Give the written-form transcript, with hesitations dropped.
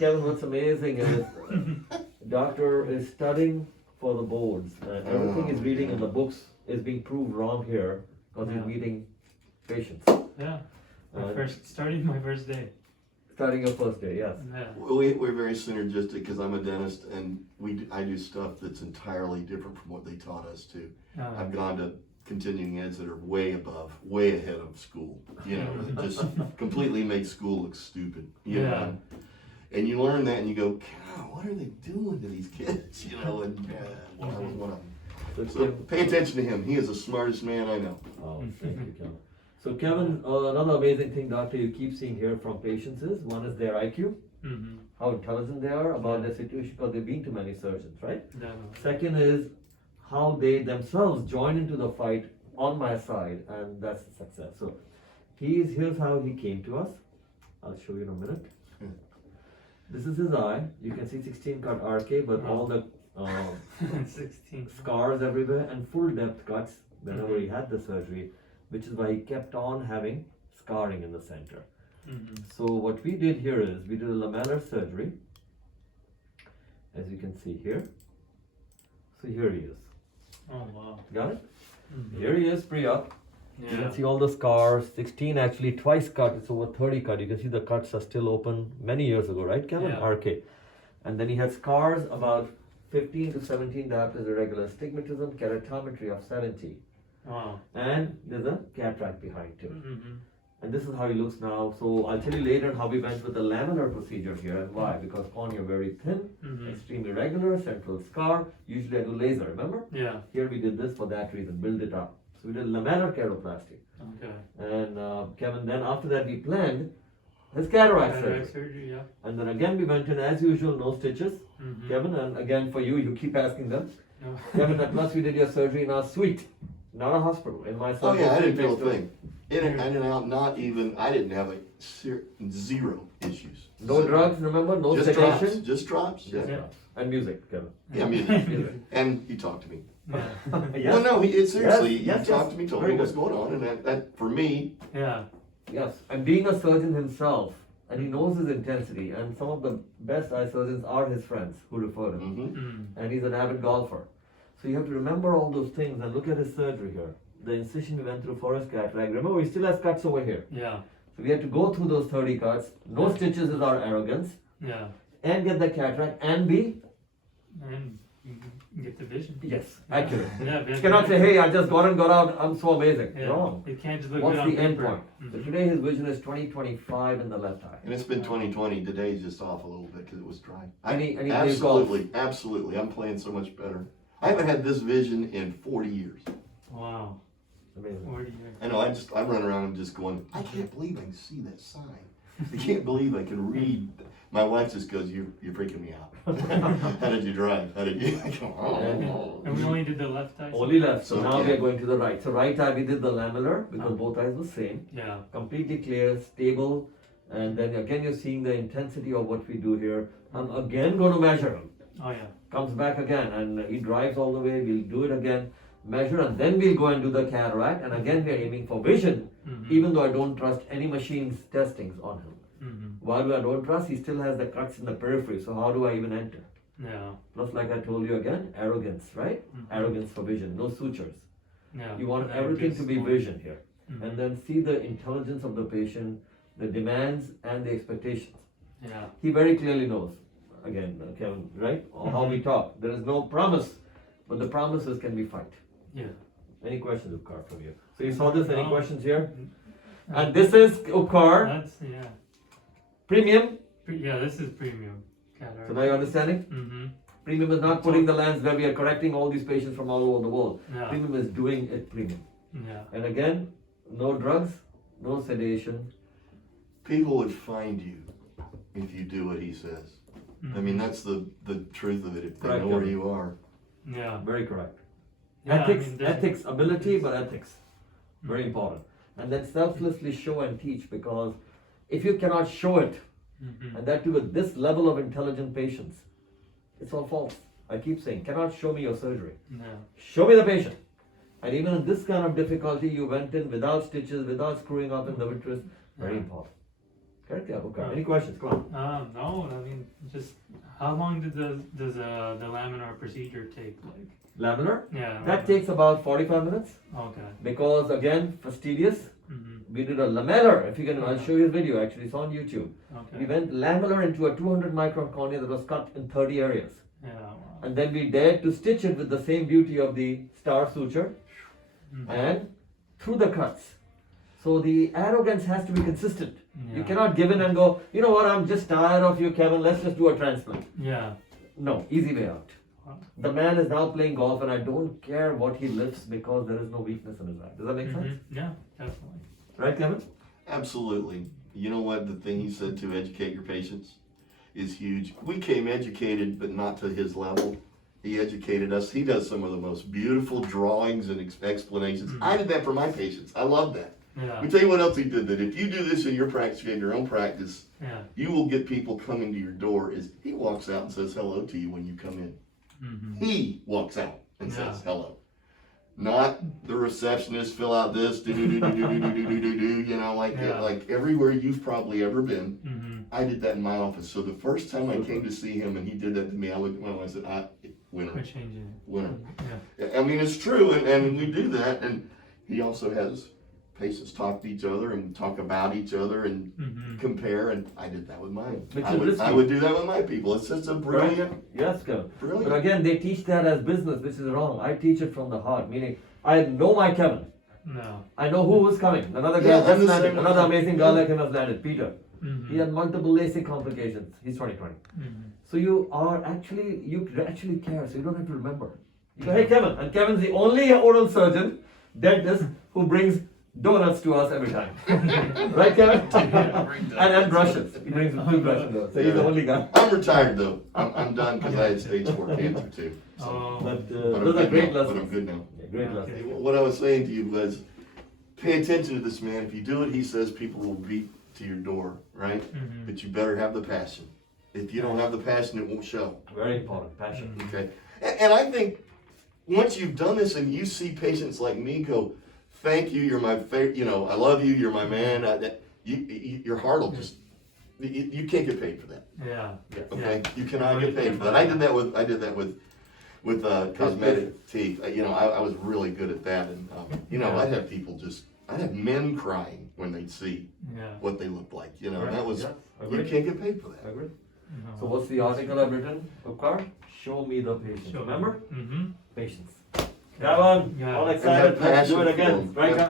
Kevin, what's amazing is doctor is studying for the boards. Everything he's reading in the books is being proved wrong here because he's meeting patients. Yeah. Starting my first day. Starting your first day, yes. Yeah. We're very synergistic because I'm a dentist and I do stuff that's entirely different from what they taught us to. I've gone to continuing eds that are way above, way ahead of school. You know, it just completely makes school look stupid. You know? And you learn that and you go, God, what are they doing to these kids? You know, and I was one of them. So pay attention to him. He is the smartest man I know. Oh, thank you, Kevin. So Kevin, another amazing thing, doctor, you keep seeing here from patients is, one is their IQ, how intelligent they are about their situation because they've been to many surgeons, right? Second is how they themselves join into the fight on my side, and that's the success. So here's how he came to us. I'll show you in a minute. This is his eye. You can see 16 cut RK, but all the 16 scars everywhere and full depth cuts whenever he had the surgery, which is why he kept on having scarring in the center. So what we did here is we did a lamellar surgery, as you can see here. So here he is. Oh wow. Got it? Here he is pre-op. Yeah. You can see all the scars, 16 actually twice cut, it's over 30 cut. You can see the cuts are still open many years ago, right Kevin? Yeah. RK. And then he had scars about 15 to 17 diopters irregular astigmatism, keratometry of 70. Wow. And there's a cataract behind too. And this is how he looks now. So I'll tell you later how we went with the lamellar procedure here and why. Because cornea very thin, extremely regular, central scar. Usually I do laser, remember? Yeah. Here we did this for that reason, build it up. So we did Lamellar Kplasty. Okay. And Kevin, then after that we planned his cataract Cataract surgery. surgery, yeah. And then again we went in as usual, no stitches. Kevin, and again for you keep asking them. No. Kevin, at plus we did your surgery in our suite, not a hospital, in my Oh yeah, I didn't suite feel next a door. thing. In and out, not even, I didn't have zero issues. No drugs, remember? No Just sedation? drops, just drops. Just Yeah, drops. And music, Kevin. yeah, music. And he talked to me. Yeah. Yes. Well, no, seriously, Yes, he yes, talked to me, told very me what's good. going on, and that for me, Yeah. Yes, and being a surgeon himself, and he knows his intensity, and some of the best eye surgeons are his friends who referred him, and he's an avid golfer. So you have to remember all those things and look at his surgery here. The incision we went through for his cataract, remember he still has cuts over here. Yeah. So we had to go through those 30 cuts, no stitches is our arrogance, Yeah. and get the cataract and be, And you can get the vision. yes, accurate. Yeah. You cannot say, hey, I just got in, got out, I'm so amazing. Yeah. Wrong. It can't just look What's good on the end paper. point? So today his vision is 20/25 in the left eye. and it's been 2020, today's just off a little bit because it was dry. And he plays golf. Absolutely, I'm playing so much better. I haven't had this vision in 40 years. Wow. Amazing. 40 years. I know, I run around and just going, I can't believe I can see that sign. I can't believe I can read. My wife just goes, you're freaking me out. How did you drive? How did you? I go, oh. And we only did the left eye. Only left, so now we Okay. are going to the right. So right eye we did the lamellar because both eyes were same. Yeah. Completely clear, stable, and then again you're seeing the intensity of what we do here. I'm again going to measure him. Oh yeah. Comes back again and he drives all the way, we'll do it again, measure, and then we'll go and do the cataract, and again we are aiming for vision, even though I don't trust any machine's testings on him. Why do I don't trust? He still has the cuts in the periphery, so how do I even enter? Yeah. Plus, like I told you again, arrogance, right? Arrogance for vision, no sutures. Yeah. You want That everything gives to be more- vision here. And then see the intelligence of the patient, the demands and the expectations. Yeah. He very clearly knows, again, Kevin, right? Or how we talk. There is no promise, but the promises can be fight. Yeah. Any questions, Upkar, from you? So you saw this, any No. questions here? And this is Upkar, That's yeah. premium. Yeah, this is premium cataract. So now you're understanding? Premium is not putting the lens where we are correcting all these patients from all over the world. Yeah. Premium is doing it premium. Yeah. And again, no drugs, no sedation. People would find you if you do what he says. I mean, that's the truth of it. If they Correct, know where Kevin. you are. Yeah. Very correct. Yeah, Ethics, I mean, that's- ethics, ability, but ethics. Very important. And then selflessly show and teach, because if you cannot show it, and that too with this level of intelligent patients, it's all false. I keep saying, cannot show me your surgery. Yeah. Show me the patient. And even in this kind of difficulty, you went in without stitches, without screwing up in the vitreous. Very important. Correct? Yeah, okay. Any questions? Come on. No, I mean, just how long does the laminar procedure take? Like, Lamellar? yeah. That takes about 45 minutes Okay. because again, fastidious. Mm-hmm. We did a lamellar, if you can, I'll show you his video actually, it's on YouTube. Okay. We went lamellar into a 200 micron cornea that was cut in 30 areas. Yeah. Wow. And then we dared to stitch it with the same beauty of the star suture Mm-hmm. and through the cuts. So the arrogance has to be consistent. Yeah. You cannot give in and go, you know what, I'm just tired of you, Kevin, let's just do a transplant. Yeah. No, easy way out. Wow. The man is now playing golf and I don't care what he lifts because there is no weakness in his eye. Does that make sense? Mm-hmm. Yeah, definitely. Right, Kevin? Absolutely. You know what? The thing he said to educate your patients is huge. We came educated, but not to his level. He educated us. He does some of the most beautiful drawings and explanations. Mm-hmm. I did that for my patients. I love that. Yeah. Let me tell you what else he did. That if you do this in your practice, in your own practice, Yeah. you will get people coming to your door. Is he walks out and says hello to you when you come in. Mm-hmm. He walks out and Yeah. says hello. Not the receptionist, fill out this, do do do do do do do do do do. You know, Yeah. like everywhere you've probably ever been. Mm-hmm. I did that in my office. So the first time I came to see him and he did that to me, I looked at him and I said, winner, We're changing it. winner. Yeah. I mean, it's true, and we do that. And he also has patients talk to each other and talk about each other and Mm-hmm. compare. And I did that with mine. Which I is would, risky. I would do that with my people. It's just a brilliant, Yes, Kevin. But brilliant. again, they teach that as business, which is wrong. I teach it from the heart, meaning I know my Kevin. No. I know who is coming. Another Yeah, guy just I'm the landed. same. Another amazing guy like him has landed, Peter. Mm-hmm. He had multiple Lasik complications. He's 2020. Mm-hmm. So you actually care, so you don't have to remember. You go, hey Kevin, and Kevin's the only oral surgeon, dentist, who brings donuts to us every time. Right, Kevin? and brushes. He brings two brushes. So he's the only guy. I'm retired though. I'm done because I had stage 4 cancer too. So. Oh. But But those I'm are great good now. But I'm lessons. good now. Yeah, great Okay. lessons. What I was saying to you was, pay attention to this man. If you do what he says, people will beat to your door, right? Mm-hmm. But you better have the passion. If you don't have the passion, it won't show. Very important, passion. Okay. And I think once you've done this and you see patients like me go, thank you, you're my favorite, you know, I love you, you're my man. Your heart will just, you can't get paid for that. Yeah. Okay, Yeah. you cannot get paid for that. I did that with cosmetic teeth. You know, I was really good at that, and you know, I'd have men crying when they'd see Yeah. what they looked like. You know, Right. that was Yes, you agreed. can't get paid for that. Agreed. No. So what's the article I've written, Upkar? Show me the patient. Sure. Remember? Mm-hmm. Patience. Kevin, Yeah. all And excited. have Let's do passion it for again. them. Right, Have guys?